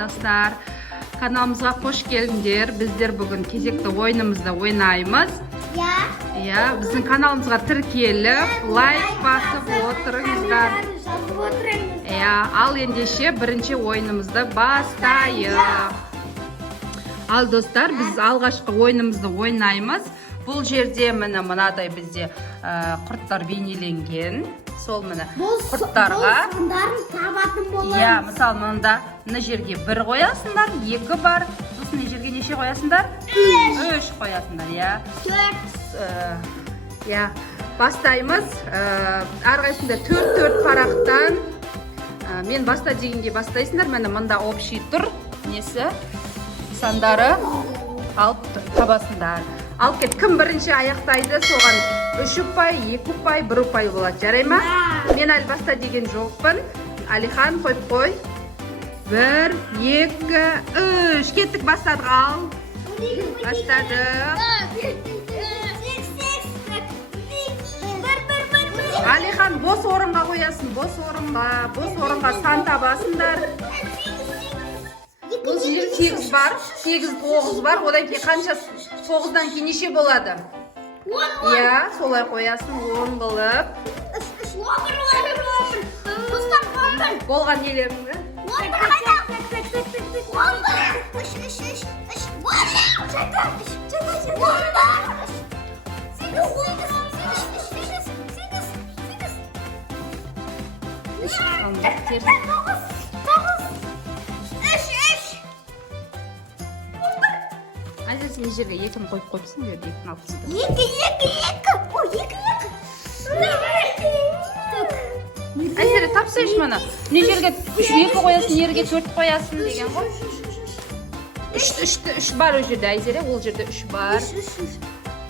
достар. Каналымызға қош келдіңдер. Біздер бүгін кезекті ойынымызды ойнаймыз. Иә, біздің каналымызға тіркеліп, лайк басып отырыңыздар. Иә, ал ендеше бірінші ойынымызды бастайық. Ал достар, біз алғашқы ойынымызды ойнаймыз. Бұл жерде мынадай бізде құрттар бейнеленген. Сол міне құрттарға. Иә, мысалы мына жерге 1 қоясыңдар, 2 бар. Сосын жерге неше қоясыңдар? 3 қоясыңдар, иә. 4. Иә, бастаймыз. Әрқайсында 4 парақтан. Мен баста дегенде бастайсыңдар. Міне мында общий тұр. Несі? Сандары алып табасыңдар. Ал кет, кім бірінші аяқтайды, соған 3 ұпай, 2 ұпай, 1 ұпай болады. Жарай ма? Мен әлі баста деген жоқпын. Алихан, қойып қой. 1, 2, 3. Кеттік, бастадық. Ал. Бастадық. Алихан, бос орынға қоясын. Бос орынға сан табасыңдар. Бұл жер 8 бар, 8-9 бар. Одан кейін қанша 9-дан кейін неше болады? Иә, солай қоясын, 10 қылып. Болған нелеріңді? Әзір сен жерге 2-ні қойып қойыпсың, жерге 2-ні алып тастап. 2. Әзір тапсайшы мана. Не жерге 2 қоясын, ерге 4 қоясын деген ғой. 3 бар о жерде, Әзір, ол жерде 3 бар.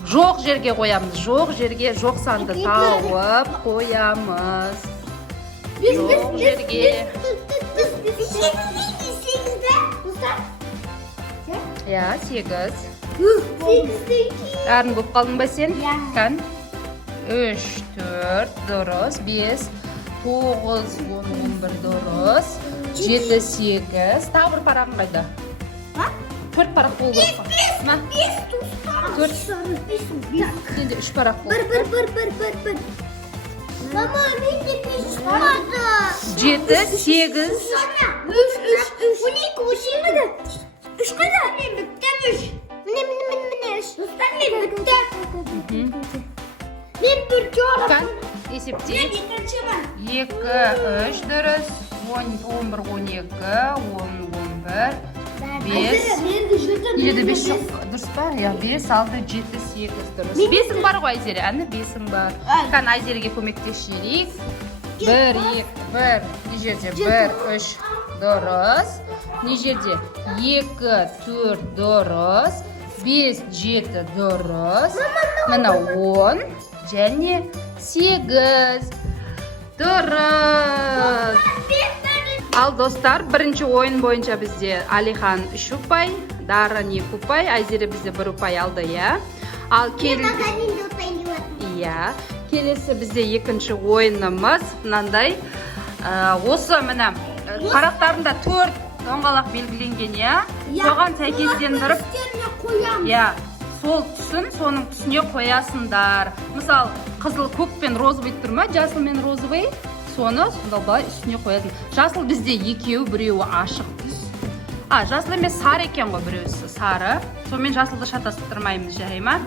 Жоқ жерге қоямыз, жоқ жерге жоқ санды тауып қоямыз. Жоқ жерге. Иә, 8. Дарын болып қалдың ба сен? Кән? 3, 4, дұрыс, 5, 9, 10, 11, дұрыс, 7, 8. Тағы бір парағын қайда? 4 парақ болып отқа. 4. Енді 3 парақ болып. 1. Мама, менде 5 қалады. 7, 8. 12. 3 қайда? Мен біттім 3. Міне 3. Достан мен біттім. Мен 4 жоғырым. Есепте. Мен 2-шімін. 2, 3 дұрыс. 11, 12, 10, 11, 5. Неде 5 жоқ дұрыс па? 5, 6, 7, 8 дұрыс. 5-ің бар ғой Айзере? Әні 5-ің бар. Қан Айзереге көмектесіп жіберейік. 1, 2, 1. Не жерде? 1, 3 дұрыс. Не жерде? 2, 4 дұрыс. 5, 7 дұрыс. Мына 10 және 8 дұрыс. Ал достар, бірінші ойын бойынша бізде Алихан 3 ұпай, Дарын 2 ұпай, Айзере бізде 1 ұпай алды, иә. Ал келесі бізде екінші ойынымыз мынандай. Осы мына парақтарында 4 доңғалақ белгіленген, иә. Соған сәйкестендіріп, иә, сол түсін, соның түсіне қоясыңдар. Мысалы, қызыл көк пен розовый тұр ма? Жасыл мен розовый. Соны сондай үстіне қоясың. Жасыл бізде екеуі, біреуі ашық түс. Жасыл емес, сары екен ғой, біреусі сары. Сонымен жасылды шатастырмаймыз, жарай ма?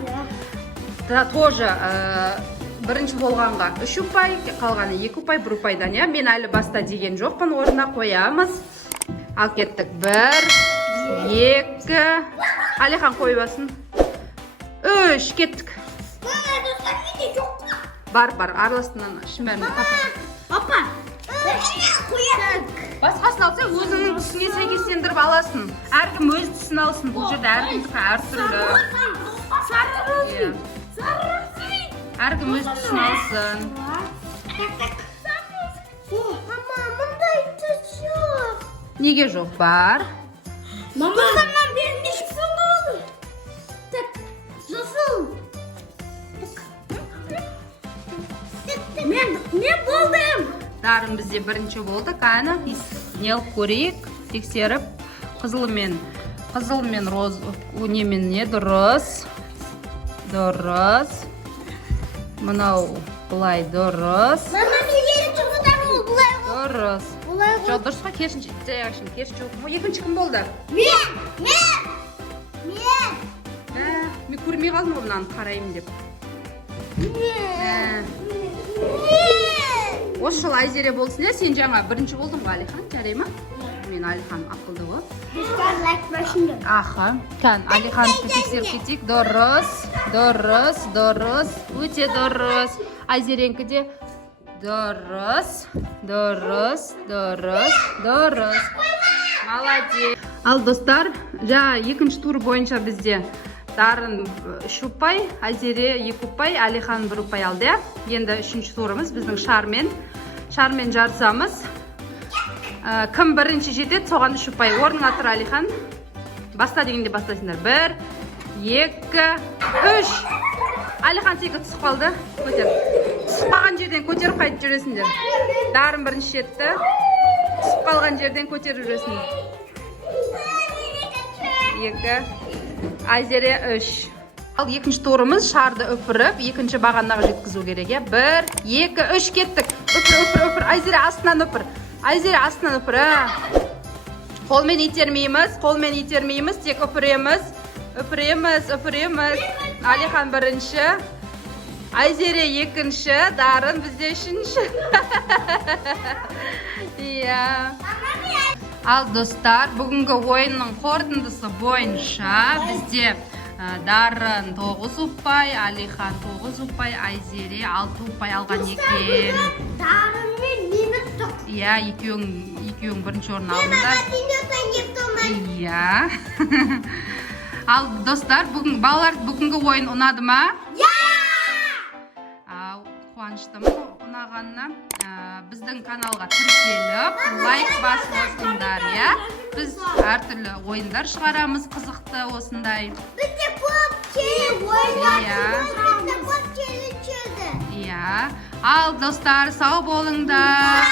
Тоже бірінші болғанға 3 ұпай, қалғаны 2 ұпай, 1 ұпайдан, иә. Мен әлі баста деген жоқпын, орнына қоямыз. Ал кеттік. 1, 2. Алихан қойбасын. 3, кеттік. Бар, араластынан шымәрін тапып. Апа, Басқасын алса, өзіңнің түсіңе сәйкестендіріп аласың. Әркім өз түсін алсын. Бұл жерде әркімдікі әртүрлі. Әркім өз түсін алсын. Мама, мұндай түс жоқ. Неге жоқ? Бар. Мама, саған бермешсің ол. Жасыл. Мен болдым. Дарын бізде бірінші болды. Қайны, нел көрейік, тексеріп. Қызыл мен роз немен не дұрыс. Мынау бұлай дұрыс. Мама, мен тұрғыдан ол бұлай ғой. Дұрыс. Бұлай ғой. Жоқ, дұрыс па? Керісінше жоқ. Екінші кім болды? Мен. Мен көрмей қалдым ғой мынаны қараймын деп. Осы жыл Айзере болсын, сен жаңа бірінші болдың ғой Алихан, жарай ма? Мен Алихан ақылды ғой. Достар, лайк басыңдар. Аха, Алиханды тексеріп кетейік. Дұрыс. Өте дұрыс. Айзеренкі де дұрыс. Молодец. Ал достар, екінші тур бойынша бізде Дарын 3 ұпай, Айзере 2 ұпай, Алихан 1 ұпай алды. Енді үшінші турымыз біздің шармен жарысамыз. Кім бірінші жетеді, соған 3 ұпай. Орныңа тұр, Алихан. Баста дегенде бастайсыңдар. 1, 2, 3. Алихан секі түсіп қалды. Көтер. Түсіп қалған жерден көтеріп қайтып жүресіңдер. Дарын бірінші жетті. Түсіп қалған жерден көтеріп жүресіңдер. 2, Айзере 3. Ал екінші турымыз шарды үпіріп, екінші бағанаға жеткізу керек. 1, 2, 3 кеттік. Үпір. Айзере астынан үпір. Қолмен итермейміз, тек үпіреміз. Алихан бірінші, Айзере екінші, Дарын бізде үшінші. Ал достар, бүгінгі ойынның қорытындысы бойынша бізде Дарын 9 ұпай, Алихан 9 ұпай, Айзере 6 ұпай алған екен. Дарын мен мені тұқ. Екеуің бірінші орын алдыңдар. Ал достар, балалар бүгінгі ойын ұнады ма? Қуаныштымын ұнағанына. Біздің каналға тіркеліп, лайк басып осындар, Біз әртүрлі ойындар шығарамыз, қызықты осындай. Бізде көп ойындар. Ал достар, сау болыңдар.